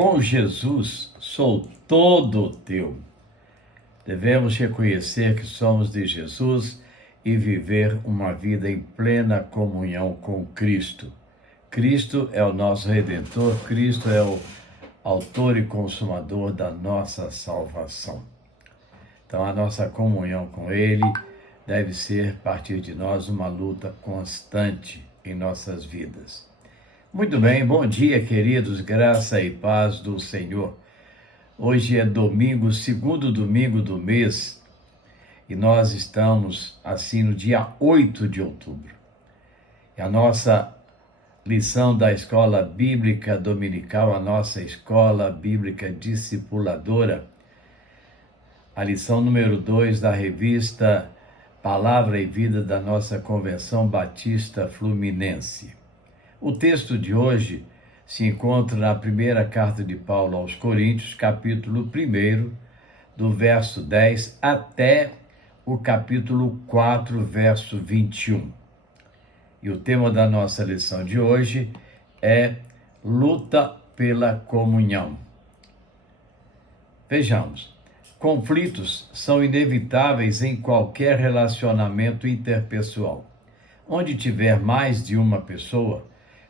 Bom Jesus, sou todo teu. Devemos reconhecer que somos de Jesus e viver uma vida em plena comunhão com Cristo. Cristo é o nosso Redentor, Cristo é o autor e consumador da nossa salvação. Então, a nossa comunhão com Ele deve ser, a partir de nós, uma luta constante em nossas vidas. Muito bem, bom dia, queridos, graça e paz do Senhor. Hoje é domingo, segundo domingo do mês, e nós estamos, assim, no dia 8 de outubro. E a nossa lição da Escola Bíblica Dominical, a nossa Escola Bíblica Discipuladora, a lição número 2 da revista Palavra e Vida da nossa Convenção Batista Fluminense. O texto de hoje se encontra na primeira carta de Paulo aos Coríntios, capítulo 1, do verso 10 até o capítulo 4, verso 21. E o tema da nossa lição de hoje é luta pela comunhão. Vejamos, conflitos são inevitáveis em qualquer relacionamento interpessoal. Onde tiver mais de uma pessoa,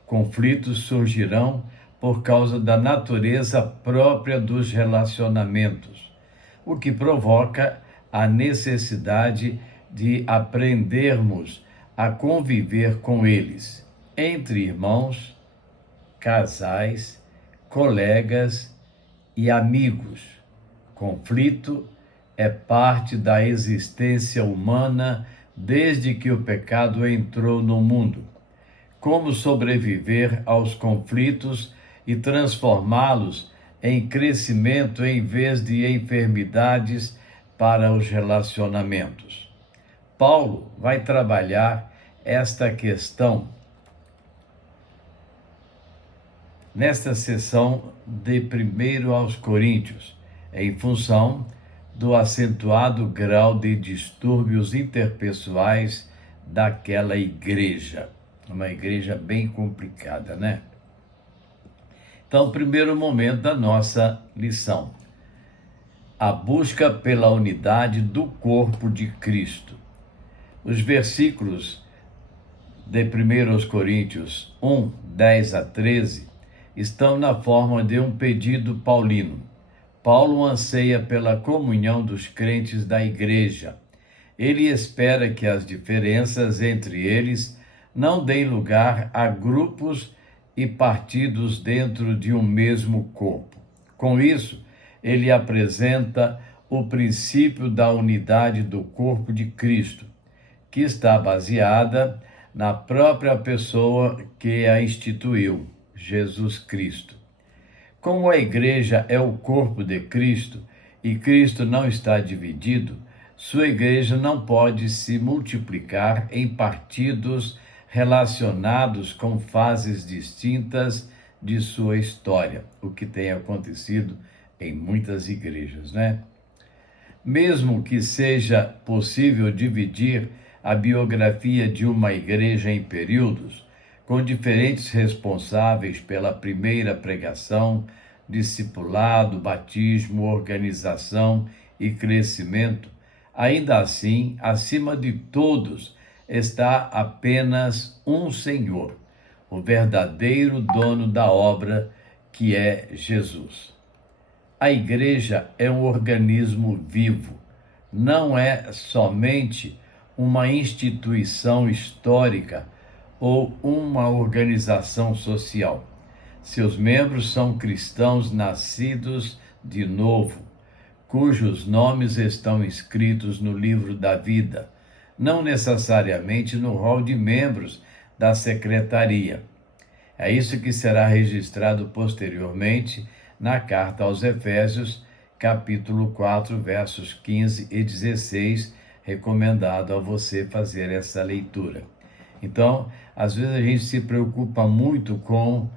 conflitos surgirão por causa da natureza própria dos relacionamentos, o que provoca a necessidade de aprendermos a conviver com eles, entre irmãos, casais, colegas e amigos. Conflito é parte da existência humana desde que o pecado entrou no mundo. Como sobreviver aos conflitos e transformá-los em crescimento em vez de enfermidades para os relacionamentos. Paulo vai trabalhar esta questão nesta sessão de 1 aos Coríntios, em função do acentuado grau de distúrbios interpessoais daquela igreja. Uma igreja bem complicada, né? Então, primeiro momento da nossa lição: a busca pela unidade do corpo de Cristo. Os versículos de 1 Coríntios 1, 10 a 13, estão na forma de um pedido paulino. Paulo anseia pela comunhão dos crentes da igreja. Ele espera que as diferenças entre eles não deem lugar a grupos e partidos dentro de um mesmo corpo. Com isso, ele apresenta o princípio da unidade do corpo de Cristo, que está baseada na própria pessoa que a instituiu, Jesus Cristo. Como a igreja é o corpo de Cristo e Cristo não está dividido, sua igreja não pode se multiplicar em partidos relacionados com fases distintas de sua história, o que tem acontecido em muitas igrejas, né? Mesmo que seja possível dividir a biografia de uma igreja em períodos, com diferentes responsáveis pela primeira pregação, discipulado, batismo, organização e crescimento, ainda assim, acima de todos, está apenas um Senhor, o verdadeiro dono da obra, que é Jesus. A igreja é um organismo vivo, não é somente uma instituição histórica ou uma organização social. Seus membros são cristãos nascidos de novo, cujos nomes estão escritos no livro da vida, não necessariamente no rol de membros da secretaria. É isso que será registrado posteriormente na carta aos Efésios, capítulo 4, versos 15 e 16, recomendado a você fazer essa leitura. Então, às vezes a gente se preocupa muito com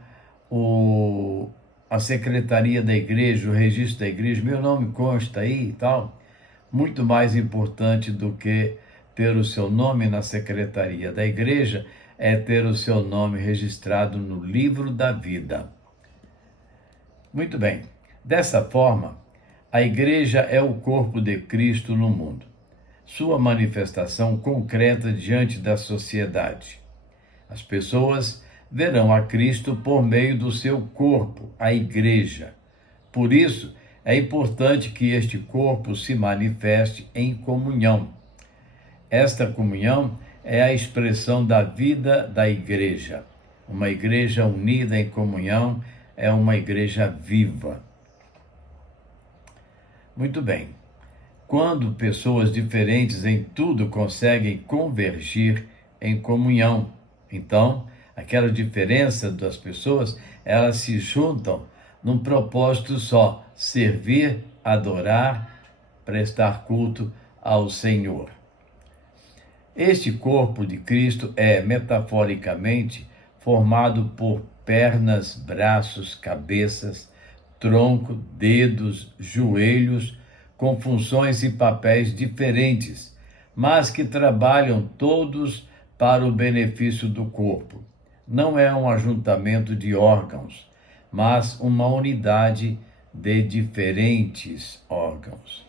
a secretaria da igreja, o registro da igreja, meu nome consta aí e tal. Muito mais importante do que ter o seu nome na secretaria da igreja é ter o seu nome registrado no livro da vida. Muito bem. Dessa forma, a igreja é o corpo de Cristo no mundo, sua manifestação concreta diante da sociedade. As pessoas verão a Cristo por meio do seu corpo, a igreja. Por isso, é importante que este corpo se manifeste em comunhão. Esta comunhão é a expressão da vida da igreja. Uma igreja unida em comunhão é uma igreja viva. Muito bem. Quando pessoas diferentes em tudo conseguem convergir em comunhão, então, aquela diferença das pessoas, elas se juntam num propósito só: servir, adorar, prestar culto ao Senhor. Este corpo de Cristo é, metaforicamente, formado por pernas, braços, cabeças, tronco, dedos, joelhos, com funções e papéis diferentes, mas que trabalham todos para o benefício do corpo. Não é um ajuntamento de órgãos, mas uma unidade de diferentes órgãos.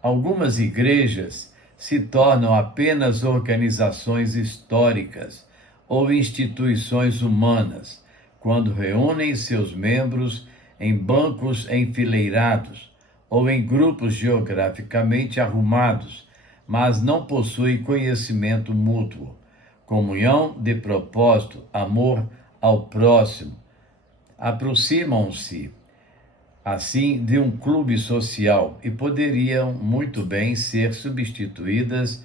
Algumas igrejas se tornam apenas organizações históricas ou instituições humanas, quando reúnem seus membros em bancos enfileirados ou em grupos geograficamente arrumados, mas não possuem conhecimento mútuo, comunhão de propósito, amor ao próximo. Aproximam-se assim de um clube social e poderiam muito bem ser substituídas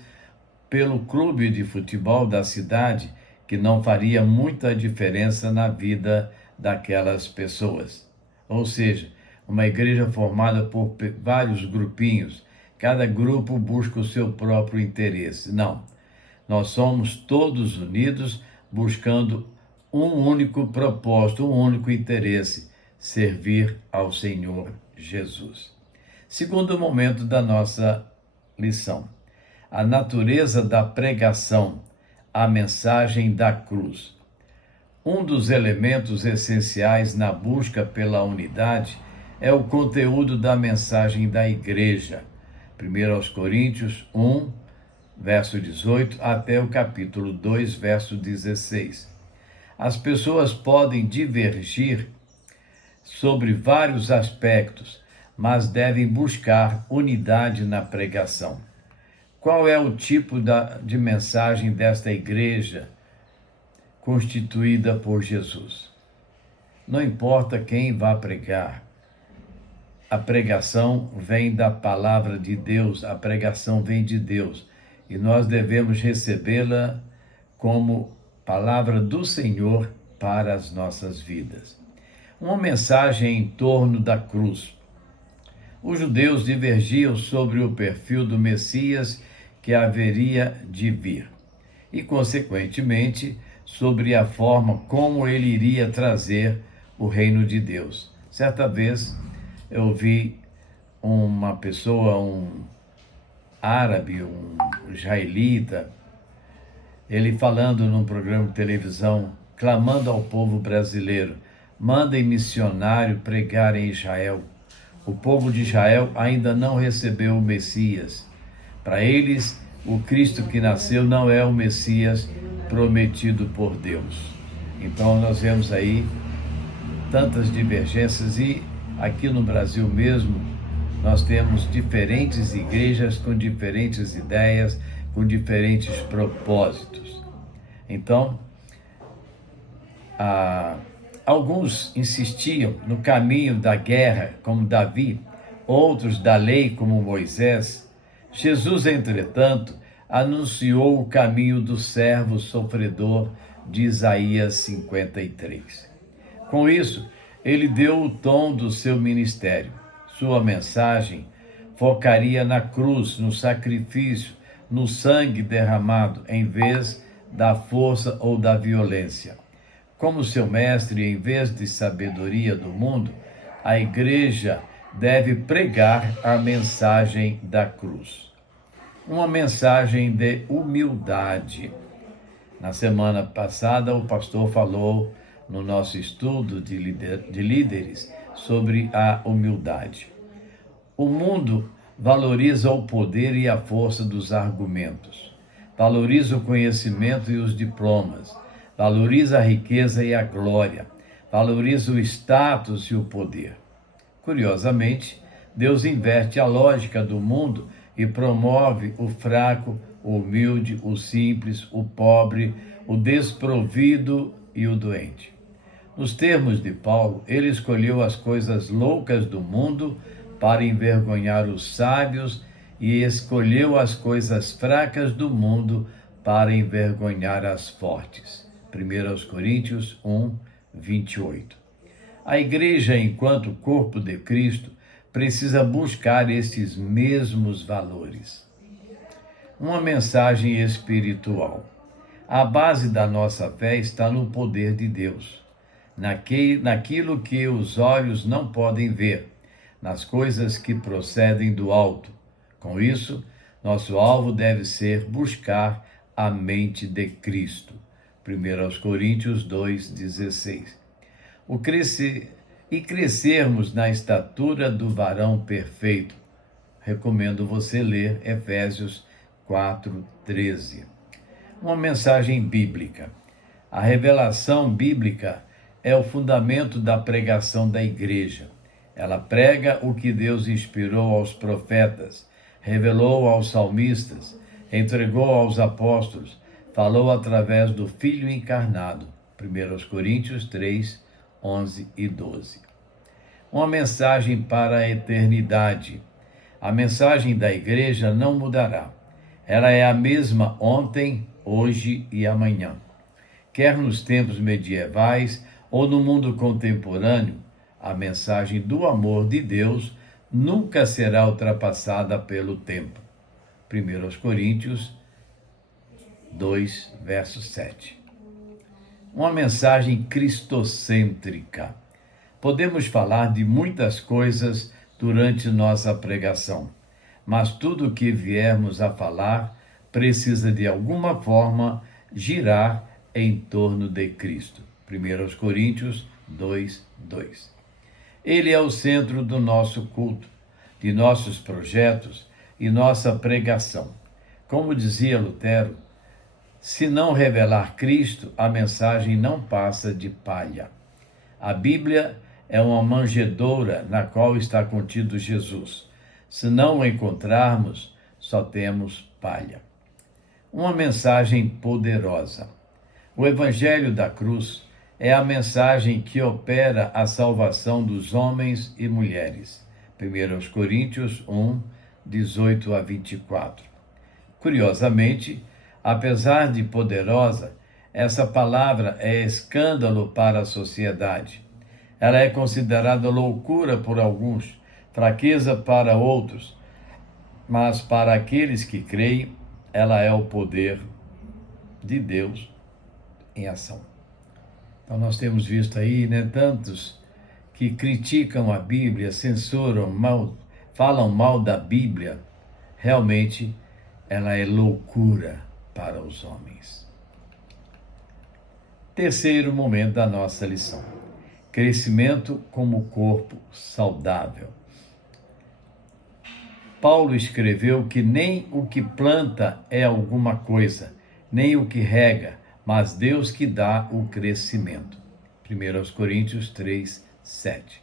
pelo clube de futebol da cidade, que não faria muita diferença na vida daquelas pessoas. Ou seja, uma igreja formada por vários grupinhos, cada grupo busca o seu próprio interesse. Não, nós somos todos unidos buscando um único propósito, um único interesse: servir ao Senhor Jesus. Segundo momento da nossa lição: a natureza da pregação, a mensagem da cruz. Um dos elementos essenciais na busca pela unidade é o conteúdo da mensagem da igreja. 1 Coríntios 1, verso 18, até o capítulo 2, verso 16. As pessoas podem divergir sobre vários aspectos, mas devem buscar unidade na pregação. Qual é o tipo de mensagem desta igreja constituída por Jesus? Não importa quem vá pregar, a pregação vem da palavra de Deus, a pregação vem de Deus, e nós devemos recebê-la como palavra do Senhor para as nossas vidas. Uma mensagem em torno da cruz. Os judeus divergiam sobre o perfil do Messias que haveria de vir e, consequentemente, sobre a forma como ele iria trazer o reino de Deus. Certa vez eu vi uma pessoa, um árabe, um israelita, ele falando num programa de televisão, clamando ao povo brasileiro: mandem missionário pregar em Israel. O povo de Israel ainda não recebeu o Messias. Para eles, o Cristo que nasceu não é o Messias prometido por Deus. Então nós vemos aí tantas divergências, e aqui no Brasil mesmo nós temos diferentes igrejas com diferentes ideias, com diferentes propósitos. Então, alguns insistiam no caminho da guerra, como Davi, outros da lei, como Moisés. Jesus, entretanto, anunciou o caminho do servo sofredor de Isaías 53. Com isso, ele deu o tom do seu ministério. Sua mensagem focaria na cruz, no sacrifício, no sangue derramado, em vez da força ou da violência. Como seu mestre, em vez de sabedoria do mundo, a igreja deve pregar a mensagem da cruz. Uma mensagem de humildade. Na semana passada, o pastor falou no nosso estudo de líderes sobre a humildade. O mundo valoriza o poder e a força dos argumentos, valoriza o conhecimento e os diplomas, valoriza a riqueza e a glória, valoriza o status e o poder. Curiosamente, Deus inverte a lógica do mundo e promove o fraco, o humilde, o simples, o pobre, o desprovido e o doente. Nos termos de Paulo, ele escolheu as coisas loucas do mundo para envergonhar os sábios e escolheu as coisas fracas do mundo para envergonhar as fortes. 1 Coríntios 1, 28. A igreja, enquanto corpo de Cristo, precisa buscar esses mesmos valores. Uma mensagem espiritual. A base da nossa fé está no poder de Deus, naquilo que os olhos não podem ver, nas coisas que procedem do alto. Com isso, nosso alvo deve ser buscar a mente de Cristo. 1 Coríntios 2,16. Crescermos na estatura do varão perfeito. Recomendo você ler Efésios 4:13. Uma mensagem bíblica. A revelação bíblica é o fundamento da pregação da igreja. Ela prega o que Deus inspirou aos profetas, revelou aos salmistas, entregou aos apóstolos, falou através do Filho encarnado. 1 Coríntios 3, 11 e 12. Uma mensagem para a eternidade. A mensagem da igreja não mudará. Ela é a mesma ontem, hoje e amanhã. Quer nos tempos medievais ou no mundo contemporâneo, a mensagem do amor de Deus nunca será ultrapassada pelo tempo. 1 Coríntios 2, verso 7. Uma mensagem cristocêntrica. Podemos falar de muitas coisas durante nossa pregação, mas tudo o que viermos a falar precisa de alguma forma girar em torno de Cristo. 1 Coríntios 2, 2. Ele é o centro do nosso culto, de nossos projetos e nossa pregação. Como dizia Lutero, se não revelar Cristo, a mensagem não passa de palha. A Bíblia é uma manjedoura na qual está contido Jesus. Se não o encontrarmos, só temos palha. Uma mensagem poderosa. O Evangelho da Cruz é a mensagem que opera a salvação dos homens e mulheres. 1 Coríntios 1, 18 a 24. Curiosamente, apesar de poderosa, essa palavra é escândalo para a sociedade. Ela é considerada loucura por alguns, fraqueza para outros, mas para aqueles que creem, ela é o poder de Deus em ação. Então nós temos visto aí, tantos que criticam a Bíblia, censuram, falam mal da Bíblia. Realmente, ela é loucura para os homens. Terceiro momento da nossa lição. Crescimento como corpo saudável. Paulo escreveu que nem o que planta é alguma coisa, nem o que rega, mas Deus que dá o crescimento. 1 Coríntios 3, 7.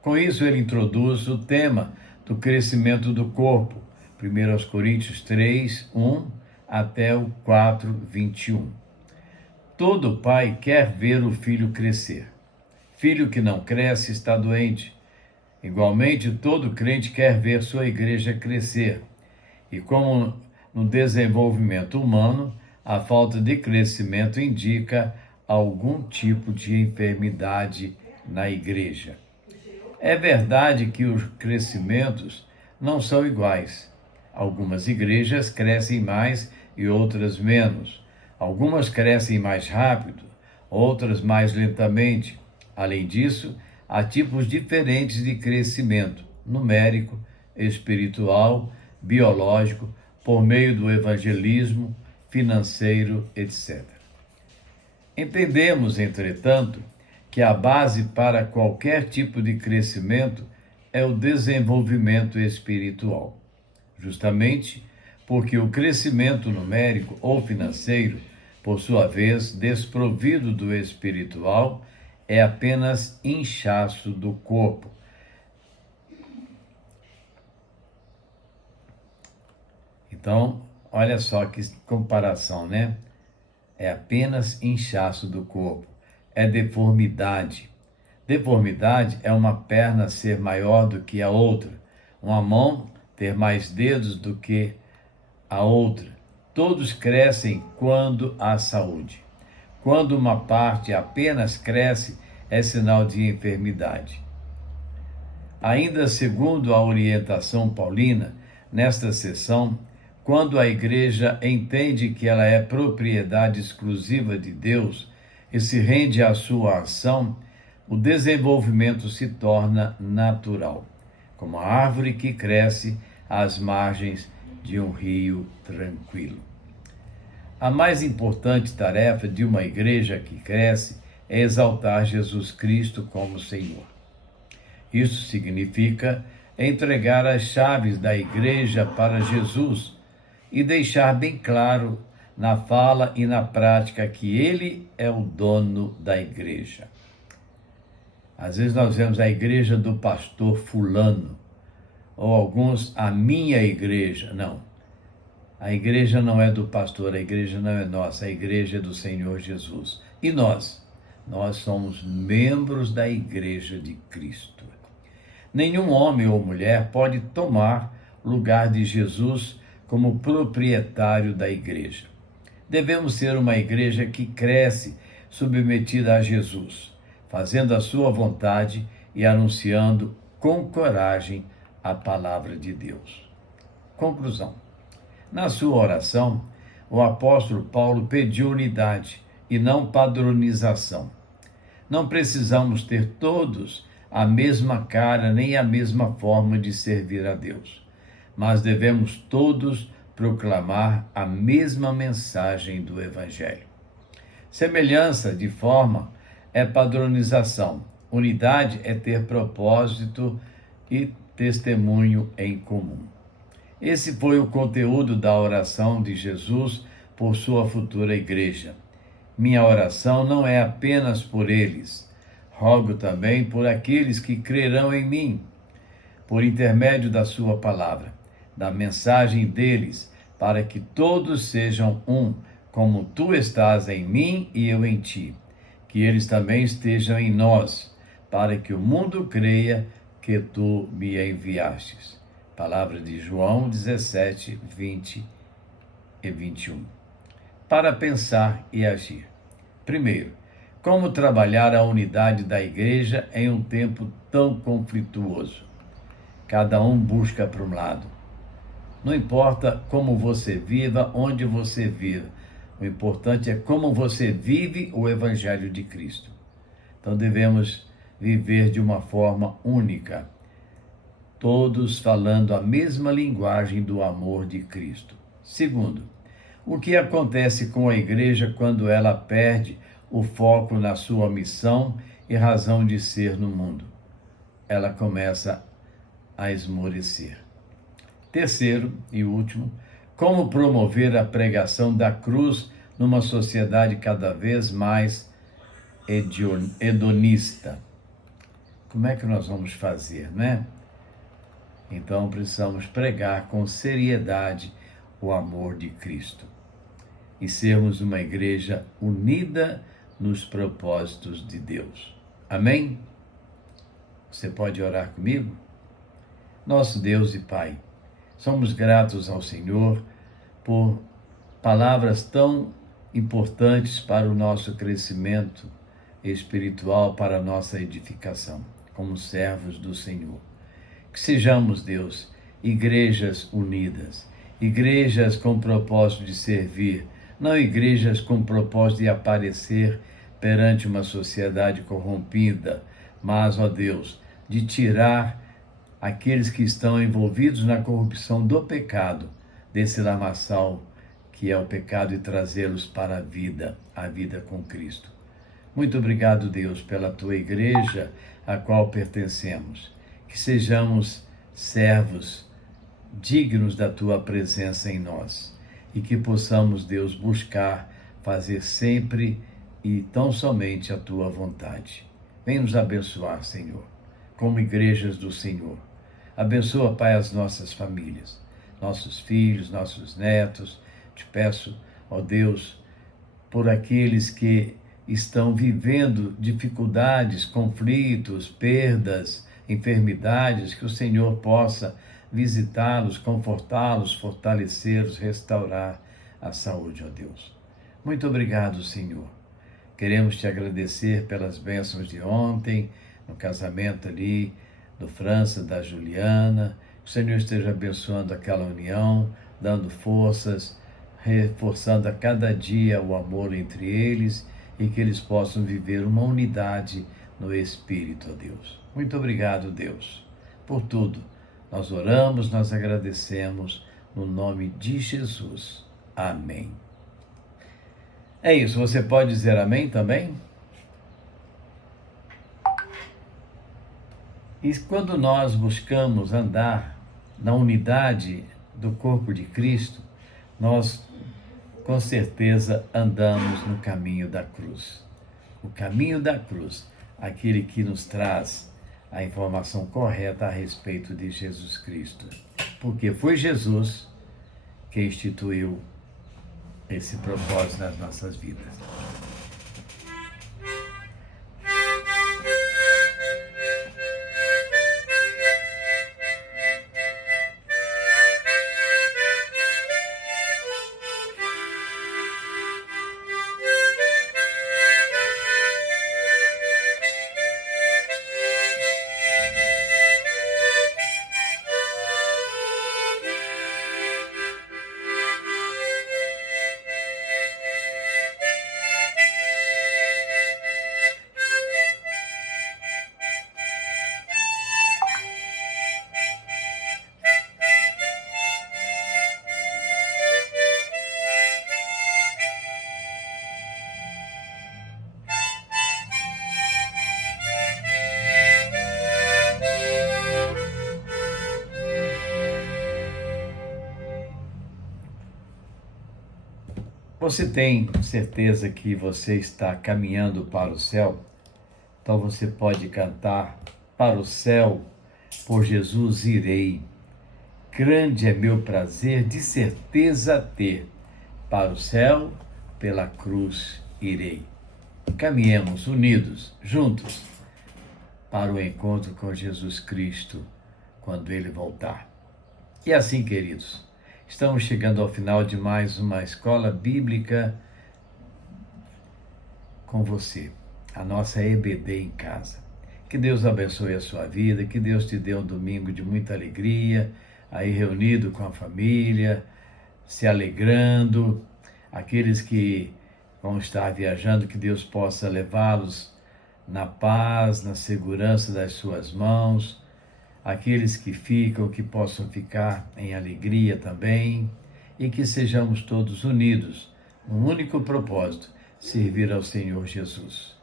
Com isso, ele introduz o tema do crescimento do corpo. 1 Coríntios 3, 1 até o 4, 21. Todo pai quer ver o filho crescer. Filho que não cresce está doente. Igualmente, todo crente quer ver sua igreja crescer. E como no desenvolvimento humano, a falta de crescimento indica algum tipo de enfermidade na igreja. É verdade que os crescimentos não são iguais. Algumas igrejas crescem mais e outras menos. Algumas crescem mais rápido, outras mais lentamente. Além disso, há tipos diferentes de crescimento, numérico, espiritual, biológico, por meio do evangelismo, financeiro, etc. Entendemos, entretanto, que a base para qualquer tipo de crescimento é o desenvolvimento espiritual. Justamente porque o crescimento numérico ou financeiro, por sua vez, desprovido do espiritual, é apenas inchaço do corpo. Então, olha só que comparação, né? É apenas inchaço do corpo, é deformidade. Deformidade é uma perna ser maior do que a outra, uma mão ter mais dedos do que a outra. Todos crescem quando há saúde. Quando uma parte apenas cresce, é sinal de enfermidade. Ainda segundo a orientação paulina, nesta seção, quando a igreja entende que ela é propriedade exclusiva de Deus e se rende à sua ação, o desenvolvimento se torna natural, como a árvore que cresce às margens de um rio tranquilo. A mais importante tarefa de uma igreja que cresce é exaltar Jesus Cristo como Senhor. Isso significa entregar as chaves da igreja para Jesus e deixar bem claro na fala e na prática que Ele é o dono da igreja. Às vezes nós vemos a igreja do pastor fulano, ou alguns, a minha igreja. Não, a igreja não é do pastor, a igreja não é nossa, a igreja é do Senhor Jesus. E nós? Nós somos membros da igreja de Cristo. Nenhum homem ou mulher pode tomar lugar de Jesus como proprietário da igreja. Devemos ser uma igreja que cresce submetida a Jesus, fazendo a sua vontade e anunciando com coragem a palavra de Deus. Conclusão. Na sua oração, o apóstolo Paulo pediu unidade e não padronização. Não precisamos ter todos a mesma cara nem a mesma forma de servir a Deus, mas devemos todos proclamar a mesma mensagem do Evangelho. Semelhança de forma é padronização. Unidade é ter propósito e testemunho em comum. Esse foi o conteúdo da oração de Jesus por sua futura igreja. Minha oração não é apenas por eles. Rogo também por aqueles que crerão em mim, por intermédio da sua palavra, da mensagem deles, para que todos sejam um, como tu estás em mim e eu em ti. Que eles também estejam em nós, para que o mundo creia que tu me enviastes. Palavra de João 17, 20 e 21. Para pensar e agir. Primeiro, como trabalhar a unidade da igreja em um tempo tão conflituoso? Cada um busca para um lado. Não importa como você viva, onde você viva. O importante é como você vive o Evangelho de Cristo. Então devemos viver de uma forma única, todos falando a mesma linguagem do amor de Cristo. Segundo, o que acontece com a igreja quando ela perde o foco na sua missão e razão de ser no mundo? Ela começa a esmorecer. Terceiro e último, como promover a pregação da cruz numa sociedade cada vez mais hedonista? Como é que nós vamos fazer, né? Então precisamos pregar com seriedade o amor de Cristo e sermos uma igreja unida nos propósitos de Deus. Amém? Você pode orar comigo? Nosso Deus e Pai, somos gratos ao Senhor por palavras tão importantes para o nosso crescimento espiritual, para a nossa edificação, como servos do Senhor. Que sejamos, Deus, igrejas unidas, igrejas com propósito de servir, não igrejas com propósito de aparecer perante uma sociedade corrompida, mas, ó Deus, de tirar aqueles que estão envolvidos na corrupção do pecado, desse lamaçal que é o pecado, e trazê-los para a vida com Cristo. Muito obrigado, Deus, pela tua igreja, a qual pertencemos. Que sejamos servos dignos da tua presença em nós e que possamos, Deus, buscar fazer sempre e tão somente a tua vontade. Vem nos abençoar, Senhor, como igrejas do Senhor. Abençoa, Pai, as nossas famílias, nossos filhos, nossos netos. Te peço, ó Deus, por aqueles que estão vivendo dificuldades, conflitos, perdas, enfermidades, que o Senhor possa visitá-los, confortá-los, fortalecê-los, restaurar a saúde, ó Deus. Muito obrigado, Senhor. Queremos te agradecer pelas bênçãos de ontem, no casamento ali do França, da Juliana. Que o Senhor esteja abençoando aquela união, dando forças, reforçando a cada dia o amor entre eles e que eles possam viver uma unidade no Espírito, ó Deus. Muito obrigado, Deus, por tudo. Nós oramos, nós agradecemos no nome de Jesus. Amém. É isso, você pode dizer amém também? E quando nós buscamos andar na unidade do corpo de Cristo, nós com certeza andamos no caminho da cruz. O caminho da cruz, aquele que nos traz a informação correta a respeito de Jesus Cristo. Porque foi Jesus que instituiu esse propósito nas nossas vidas. Você tem certeza que você está caminhando para o céu? Então você pode cantar: para o céu, por Jesus irei. Grande é meu prazer, de certeza ter. Para o céu, pela cruz irei. Caminhemos unidos, juntos, para o encontro com Jesus Cristo, quando Ele voltar. E assim, queridos, estamos chegando ao final de mais uma escola bíblica com você, a nossa EBD em casa. Que Deus abençoe a sua vida, que Deus te dê um domingo de muita alegria, aí reunido com a família, se alegrando. Aqueles que vão estar viajando, que Deus possa levá-los na paz, na segurança das suas mãos. Aqueles que ficam, que possam ficar em alegria também, e que sejamos todos unidos num único propósito: servir ao Senhor Jesus,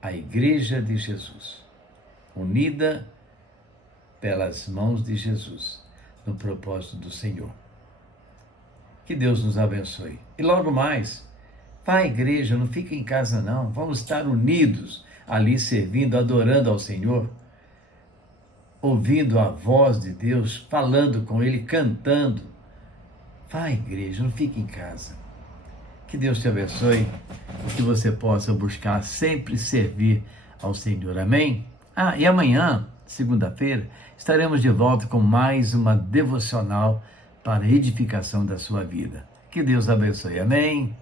a Igreja de Jesus, unida pelas mãos de Jesus, no propósito do Senhor. Que Deus nos abençoe. E logo mais, vá à igreja, não fique em casa não, vamos estar unidos ali servindo, adorando ao Senhor, ouvindo a voz de Deus, falando com Ele, cantando. Vá à igreja, não fique em casa. Que Deus te abençoe e que você possa buscar sempre servir ao Senhor. Amém? E amanhã, segunda-feira, estaremos de volta com mais uma devocional para a edificação da sua vida. Que Deus abençoe. Amém?